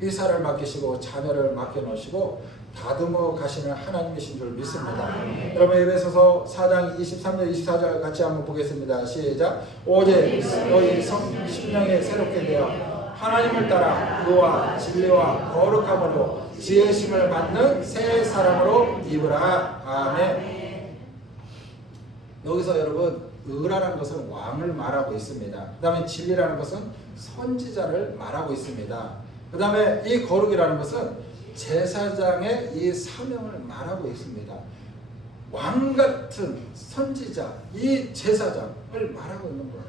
회사를 맡기시고 자녀를 맡겨놓으시고 다듬어 가시는 하나님이신 줄 믿습니다. 여러분 에베소서 4장 23절 24절 같이 한번 보겠습니다. 시작. 오직 너희 심령이 새롭게 되어 하나님을 따라 의와 진리와 거룩함으로 지으심을 받는 새 사람으로 입으라. 아멘. 여기서 여러분 의라는 것은 왕을 말하고 있습니다. 그 다음에 진리라는 것은 선지자를 말하고 있습니다. 그 다음에 이 거룩이라는 것은 제사장의 이 사명을 말하고 있습니다. 왕같은 선지자, 이 제사장을 말하고 있는 거예요.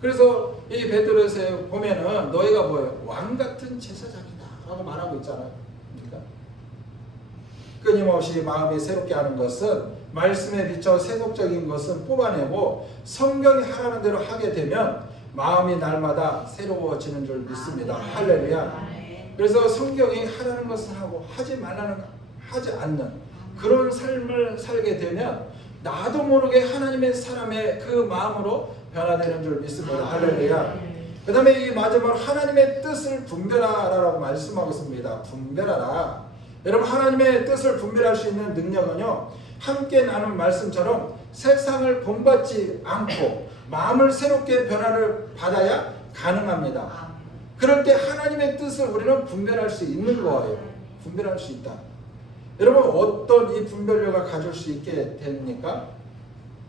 그래서 이 베드로에서 보면은 너희가 뭐예요? 왕같은 제사장이다 라고 말하고 있잖아요. 그러니까 끊임없이 마음이 새롭게 하는 것은 말씀에 비춰 세속적인 것은 뽑아내고 성경이 하라는 대로 하게 되면 마음이 날마다 새로워지는 줄 믿습니다. 할렐루야. 그래서 성경이 하라는 것을 하고 하지 않는 그런 삶을 살게 되면 나도 모르게 하나님의 사람의 그 마음으로 변화되는 줄 믿습니다. 할렐루야. 그 다음에 이 마지막으로 하나님의 뜻을 분별하라라고 말씀하고 있습니다. 분별하라. 여러분, 하나님의 뜻을 분별할 수 있는 능력은요, 함께 나눈 말씀처럼 세상을 본받지 않고 마음을 새롭게 변화를 받아야 가능합니다. 그럴 때 하나님의 뜻을 우리는 분별할 수 있는 거예요. 분별할 수 있다. 여러분, 어떤 이 분별력을 가질 수 있게 됩니까?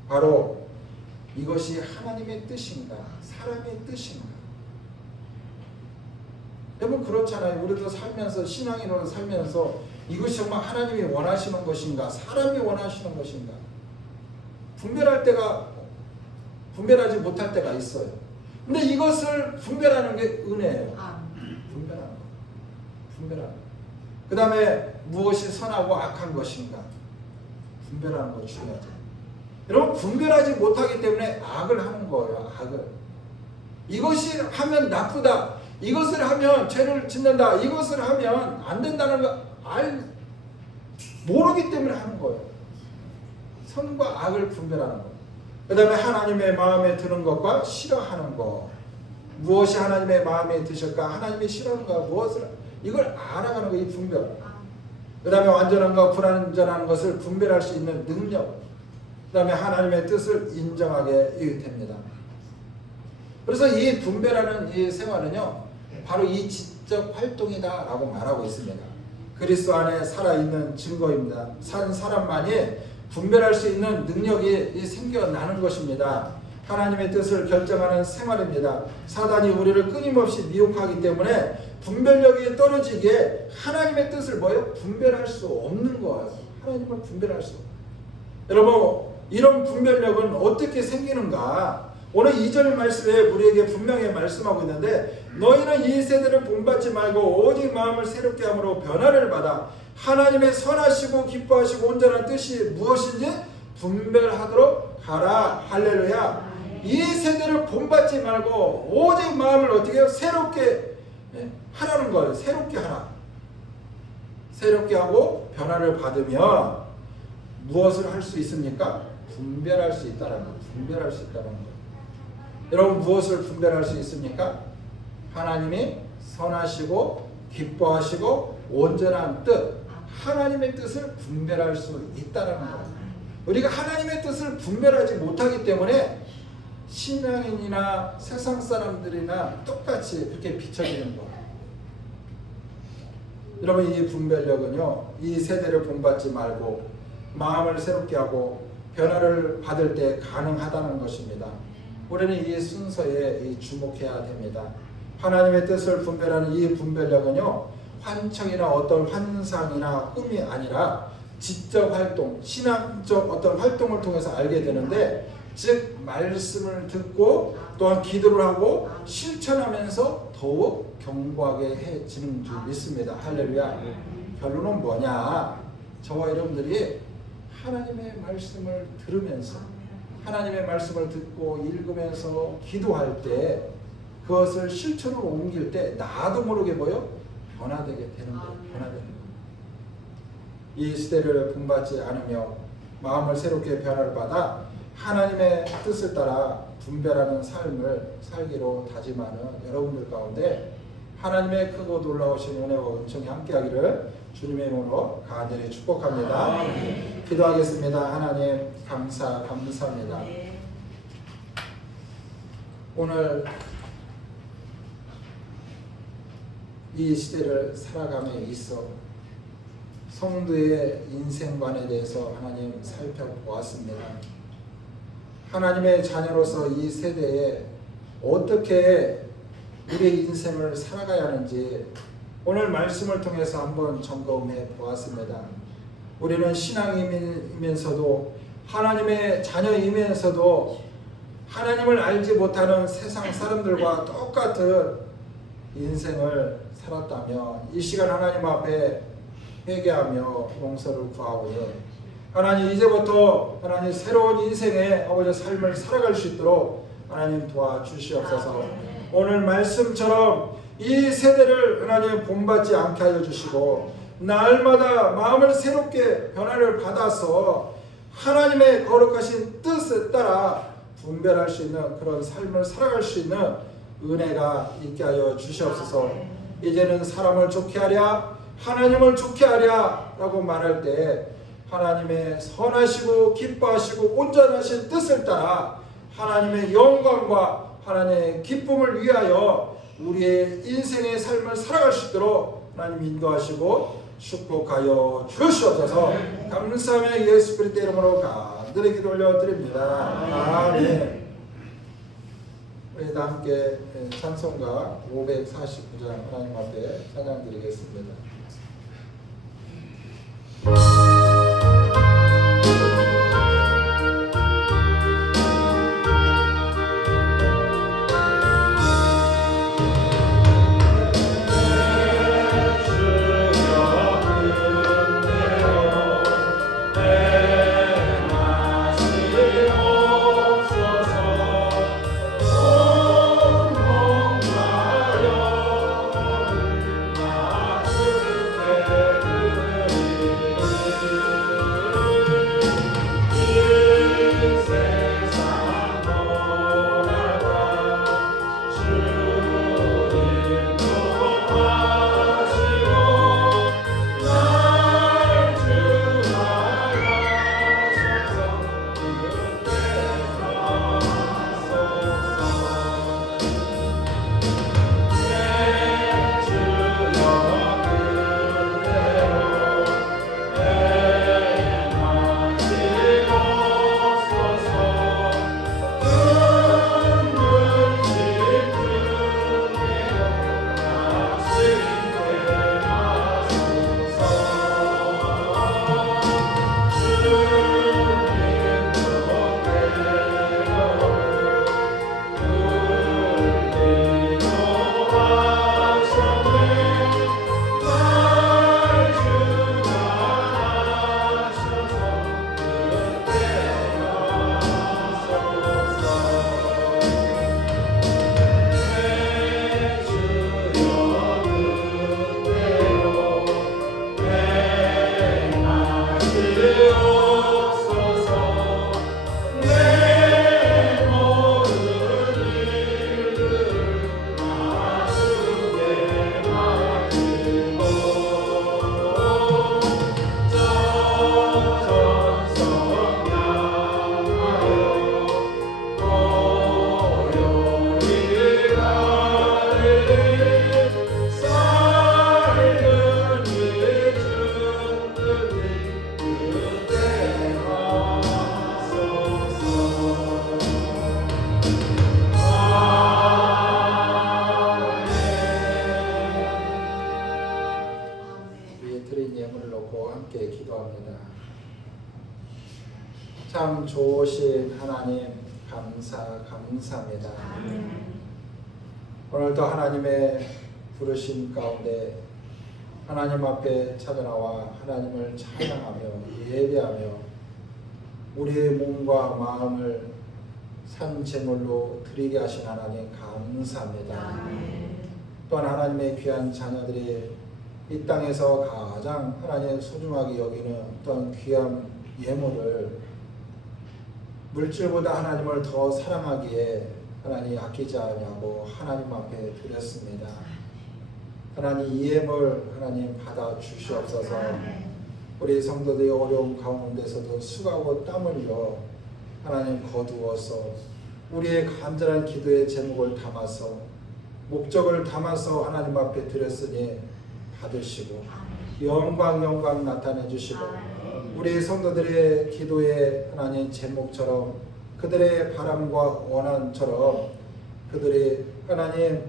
바로 이것이 하나님의 뜻인가, 사람의 뜻인가. 여러분, 그렇잖아요. 우리도 살면서, 신앙인으로 살면서 이것이 정말 하나님이 원하시는 것인가, 사람이 원하시는 것인가, 분별하지 못할 때가 있어요. 근데 이것을 분별하는 게 은혜예요. 분별하는 거. 그 다음에 무엇이 선하고 악한 것인가, 분별하는 거 중요하죠. 여러분, 분별하지 못하기 때문에 악을 하는 거예요. 악을. 이것이 하면 나쁘다, 이것을 하면 죄를 짓는다, 이것을 하면 안 된다는 거 모르기 때문에 하는 거예요. 선과 악을 분별하는 거. 그 다음에 하나님의 마음에 드는 것과 싫어하는 것. 무엇이 하나님의 마음에 드실까, 하나님이 싫어하는 것, 무엇을, 이걸 알아가는 거, 이 분별. 그 다음에 완전한 것, 불완전한 것을 분별할 수 있는 능력. 그 다음에 하나님의 뜻을 인정하게 됩니다. 그래서 이 분별하는 이 생활은요, 바로 이 지적 활동이다 라고 말하고 있습니다. 그리스도 안에 살아있는 증거입니다. 산 사람만이 분별할 수 있는 능력이 생겨나는 것입니다. 하나님의 뜻을 결정하는 생활입니다. 사단이 우리를 끊임없이 미혹하기 때문에 분별력이 떨어지기에 하나님의 뜻을 분별할 수 없는 거예요. 하나님을 분별할 수 없어요. 여러분, 이런 분별력은 어떻게 생기는가? 오늘 2절 말씀에 우리에게 분명히 말씀하고 있는데, 너희는 이 세대를 본받지 말고 오직 마음을 새롭게 함으로 변화를 받아 하나님의 선하시고 기뻐하시고 온전한 뜻이 무엇인지 분별하도록 하라. 할렐루야. 이 세대를 본받지 말고 오직 마음을 어떻게 해요? 새롭게 하라는 거예요. 새롭게 하라. 새롭게 하고 변화를 받으면 무엇을 할 수 있습니까? 분별할 수 있다는 거. 분별할 수 있다는 거. 여러분, 무엇을 분별할 수 있습니까? 하나님이 선하시고 기뻐하시고 온전한 뜻, 하나님의 뜻을 분별할 수 있다는 거. 우리가 하나님의 뜻을 분별하지 못하기 때문에 신앙인이나 세상 사람들이나 똑같이 그렇게 비춰지는 거예요. 여러분, 이 분별력은요, 이 세대를 본받지 말고 마음을 새롭게 하고 변화를 받을 때 가능하다는 것입니다. 우리는 이 순서에 주목해야 됩니다. 하나님의 뜻을 분별하는 이 분별력은요, 환청이나 어떤 환상이나 꿈이 아니라 지적 활동, 신앙적 어떤 활동을 통해서 알게 되는데, 즉 말씀을 듣고 또한 기도를 하고 실천하면서 더욱 견고하게 해지는 줄 믿습니다. 할렐루야. 결론은 뭐냐? 저와 여러분들이 하나님의 말씀을 들으면서, 하나님의 말씀을 듣고 읽으면서 기도할 때, 그것을 실천으로 옮길 때 나도 모르게 변화되게 되는 거예요. 변화되는 거예요. 이 시대를 본받지 않으며 마음을 새롭게 변화를 받아 하나님의 뜻을 따라 분별하는 삶을 살기로 다짐하는 여러분들 가운데 하나님의 크고 놀라우신 은혜와 은총이 함께하기를 주님의 이름으로 간절히 축복합니다. 기도하겠습니다. 하나님, 감사합니다. 오늘 이 시대를 살아감에 있어 성도의 인생관에 대해서 하나님 살펴보았습니다. 하나님의 자녀로서 이 세대에 어떻게 우리의 인생을 살아가야 하는지 오늘 말씀을 통해서 한번 점검해 보았습니다. 우리는 신앙이면서도 하나님의 자녀이면서도 하나님을 알지 못하는 세상 사람들과 똑같은 인생을 살았다면 이 시간 하나님 앞에 회개하며 용서를 구하오니 하나님 이제부터 하나님 새로운 인생의 아버지 삶을 살아갈 수 있도록 하나님 도와주시옵소서. 오늘 말씀처럼 이 세대를 하나님 본받지 않게 하여 주시고 날마다 마음을 새롭게 변화를 받아서 하나님의 거룩하신 뜻에 따라 분별할 수 있는 그런 삶을 살아갈 수 있는 은혜가 있게 하여 주시옵소서. 이제는 사람을 좋게 하랴 하나님을 좋게 하랴 라고 말할 때 하나님의 선하시고 기뻐하시고 온전하신 뜻을 따라 하나님의 영광과 하나님의 기쁨을 위하여 우리의 인생의 삶을 살아갈 수 있도록 하나님 인도하시고 축복하여 주시옵소서. 감사하며 예수 그리스도의 이름으로 간절히 기도 올려드립니다. 아멘. 우리 다 함께 찬송가 549장 하나님 앞에 찬양드리겠습니다. 참 좋으신 하나님 감사합니다. 오늘도 하나님의 부르심 가운데 하나님 앞에 찾아나와 하나님을 찬양하며 예배하며 우리의 몸과 마음을 산 제물로 드리게 하신 하나님 감사합니다. 또한 하나님의 귀한 자녀들이 이 땅에서 가장 하나님 소중하게 여기는 또한 귀한 예물을 물질보다 하나님을 더 사랑하기에 하나님 아끼지 않냐고 하나님 앞에 드렸습니다. 하나님 이 예물 하나님 받아 주시옵소서. 우리 성도들의 어려운 가운데서도 수고하고 땀 흘려 하나님 거두어서 우리의 간절한 기도의 제목을 담아서 목적을 담아서 하나님 앞에 드렸으니 받으시고 영광 나타내 주시고 우리 성도들의 기도의 하나님 제목처럼 그들의 바람과 원한처럼 그들이 하나님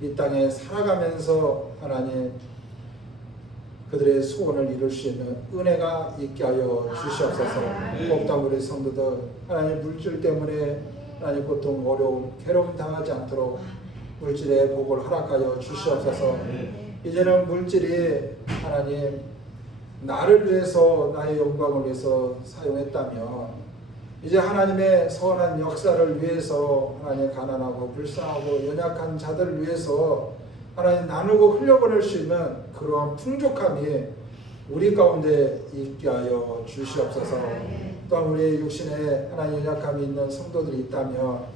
이 땅에 살아가면서 하나님 그들의 소원을 이룰 수 있는 은혜가 있게 하여 주시옵소서. 꼭다 우리 성도들 하나님 물질 때문에 하나님 고통 어려움 괴로움 당하지 않도록 물질의 복을 허락하여 주시옵소서. 이제는 물질이 하나님 나를 위해서 나의 영광을 위해서 사용했다면 이제 하나님의 선한 역사를 위해서 하나님 가난하고 불쌍하고 연약한 자들을 위해서 하나님 나누고 흘려보낼 수 있는 그러한 풍족함이 우리 가운데 있게 하여 주시옵소서. 또한 우리 육신에 하나님 연약함이 있는 성도들이 있다면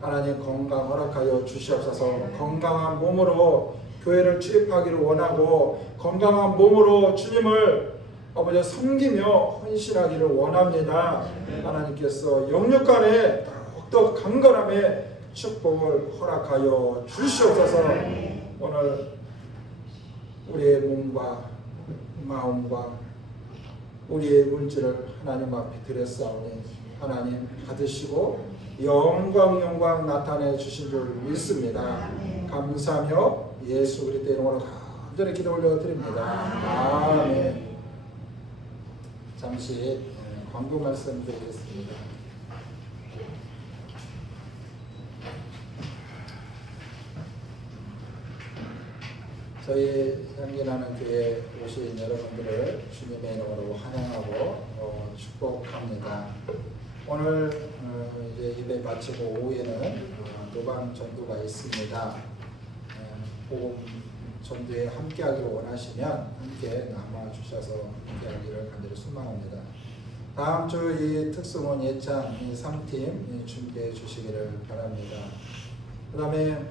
하나님 건강 허락하여 주시옵소서. 건강한 몸으로 교회를 출입하기를 원하고 건강한 몸으로 주님을 아버지 섬기며 헌신하기를 원합니다. 하나님께서 영육간에 더욱더 강건함의 축복을 허락하여 주시옵소서. 오늘 우리의 몸과 마음과 우리의 물질을 하나님 앞에 드렸사오니 하나님 받으시고 영광 나타내 주신 줄 믿습니다. 감사하며 예수 그리스도의 이름으로 간절히 기도 올려드립니다. 아멘. 잠시 광고 말씀 드리겠습니다. 저희 향기나는 교회 오신 여러분들을 주님의 이름으로 환영하고 축복합니다. 오늘 이제 예배 마치고 오후에는 노방 전도가 있습니다. 복음 전도에 함께하기를 원하시면 함께 남아주셔서 함께하기를 간절히 소망합니다. 다음 주 이 특수문 예찬 3팀 준비해 주시기를 바랍니다. 그 다음에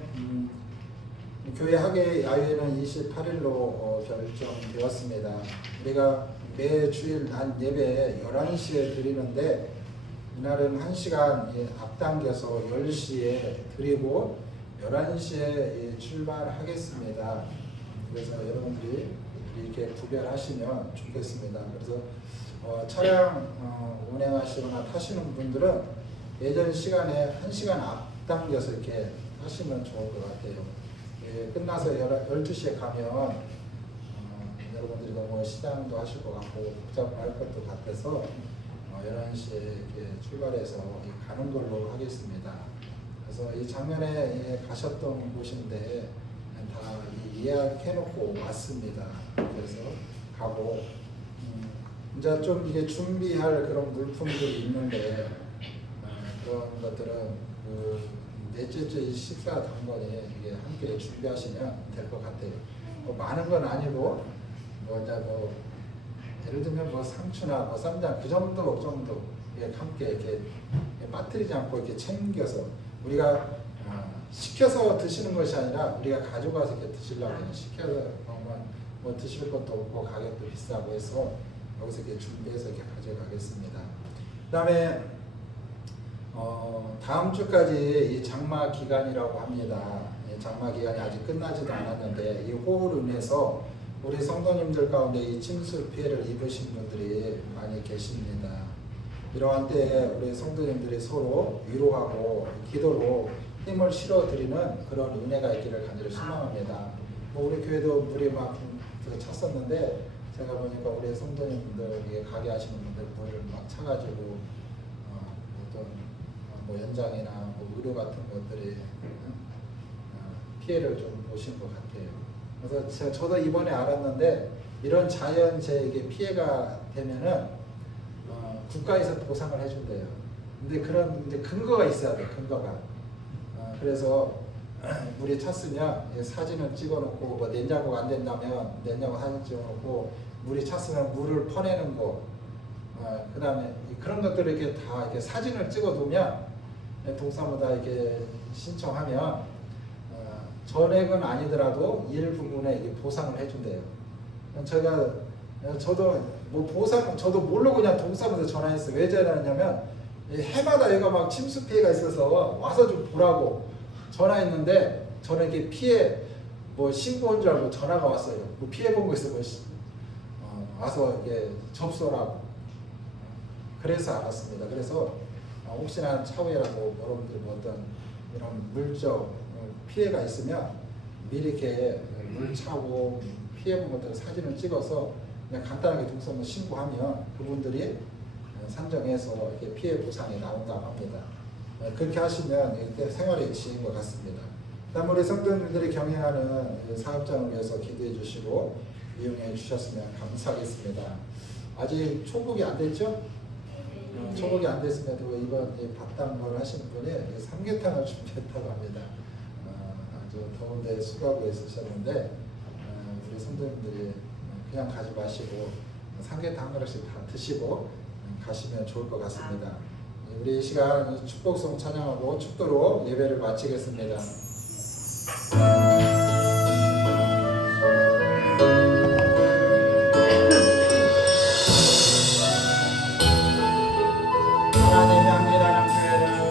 교회 학예 야외는 28일로 결정되었습니다. 우리가 매 주일 난 예배 11시에 드리는데 이날은 1시간 앞당겨서 10시에 드리고 11시에 출발하겠습니다. 그래서 여러분들이 이렇게 구별하시면 좋겠습니다. 그래서 차량 운행하시거나 타시는 분들은 예전 시간에 1시간 앞당겨서 이렇게 하시면 좋을 것 같아요. 끝나서 12시에 가면 여러분들이 너무 시장도 하실 것 같고 복잡할 것도 같아서 11시에 이렇게 출발해서 가는 걸로 하겠습니다. 그래서 이 작년에 가셨던 곳인데 다 예약해놓고 왔습니다. 그래서 가고 이제 좀 이게 준비할 그런 물품들이 있는데 그런 것들은 넷째 주 식사 당번에 이게 함께 준비하시면 될 것 같아요. 많은 건 아니고 예를 들면 상추나 쌈장 그 정도 함께 이렇게 빠뜨리지 않고 이렇게 챙겨서 우리가 시켜서 드시는 것이 아니라 우리가 가져가서 이렇게 드시려고 해요. 시켜서 뭐 드실 것도 없고 가격도 비싸고 해서 여기서 이렇게 준비해서 이렇게 가져가겠습니다. 그다음에 다음 주까지 이 장마 기간이라고 합니다. 장마 기간이 아직 끝나지도 않았는데 이 호우로 인해서 우리 성도님들 가운데 이 침수 피해를 입으신 분들이 많이 계십니다. 이러한 때에 우리 성도님들이 서로 위로하고 기도로 힘을 실어드리는 그런 은혜가 있기를 간절히 소망합니다. 우리 교회도 물이 막 찼었는데 제가 보니까 우리 성도님들 가게 하시는 분들 물을 막 차가지고 어떤 연장이나 의료 같은 것들이 피해를 좀 보신 것 같아요. 그래서 저도 이번에 알았는데 이런 자연재해에 피해가 되면은 국가에서 보상을 해준대요. 근데 그런 이제 근거가 있어야 돼. 근거가. 그래서 물이 찼으면 사진을 찍어놓고 뭐 냉장고 안 된다면 냉장고 사진 찍어놓고 물이 찼으면 물을 퍼내는 거. 그다음에 그런 것들을 이렇게 다 이렇게 사진을 찍어두면 동사무다 이렇게 신청하면 전액은 아니더라도 일부분에 보상을 해준대요. 저도 뭐 보상 저도 모르고 그냥 동사무소 전화했어요. 왜 전화했냐면 해마다 얘가 막 침수 피해가 있어서 와서 좀 보라고 전화했는데 저는 이렇게 피해 뭐 신고한 줄 알고 전화가 왔어요. 뭐 피해 본 거 있어 와서 이게 접수라고. 그래서 알았습니다. 그래서 혹시나 차후에라도 여러분들이 뭐 어떤 이런 물적 피해가 있으면 미리 이렇게 물 차고 피해 본 것들을 사진을 찍어서 그냥 간단하게 동사무소 신고하면 그분들이 산정해서 이렇게 피해 보상이 나온다고 합니다. 그렇게 하시면 생활에 지인 것 같습니다. 다음 우리 성도님들이 경영하는 사업장을 위해서 기도해 주시고 이용해 주셨으면 감사하겠습니다. 아직 초복이 안 됐죠? 초복이 안 됐음에도 이번 밥당을 하신 분이 삼계탕을 준비했다고 합니다. 아주 더운데 수고하고 있으셨는데 우리 성도님들이 그냥 가지 마시고 삼계탕 한 그릇씩 다 드시고 가시면 좋을 것 같습니다. 우리 이 시간 축복송 찬양하고 축도로 예배를 마치겠습니다. 하나님 향기라는 교회를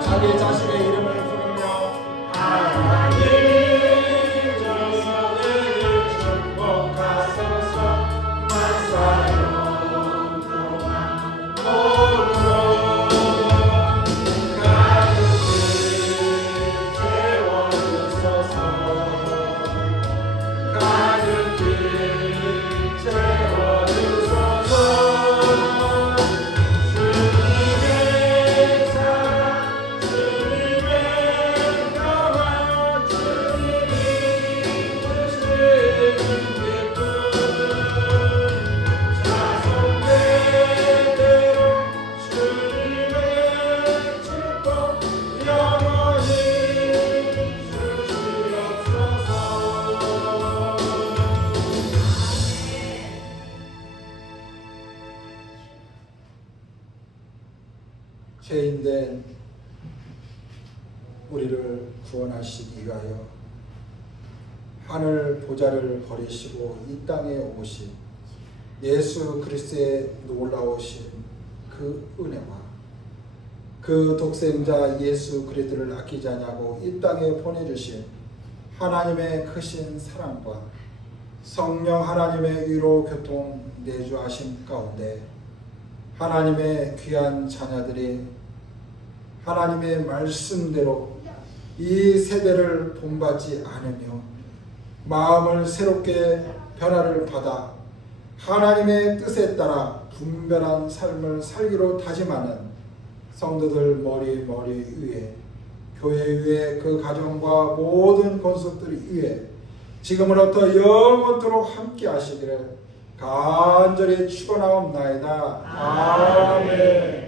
자기 자신의 이름을 부르며 하나님 저희를 축복하소서. 만사용 동안 오르러 가득히 채워주소서. 가득히 채워주소서. 죄인된 우리를 구원하시기 위하여 하늘 보좌를 버리시고 이 땅에 오신 예수 그리스도의 놀라우신 그 은혜와 그 독생자 예수 그리스도를 아끼지 아니하고 이 땅에 보내주신 하나님의 크신 사랑과 성령 하나님의 위로 교통 내주하심 가운데 하나님의 귀한 자녀들이 하나님의 말씀대로 이 세대를 본받지 않으며 마음을 새롭게 변화를 받아 하나님의 뜻에 따라 분별한 삶을 살기로 다짐하는 성도들 머리 위에 교회 위에 그 가정과 모든 권속들 위에 지금으로부터 영원토록 함께 하시기를 간절히 축원하옵나이다. 아멘.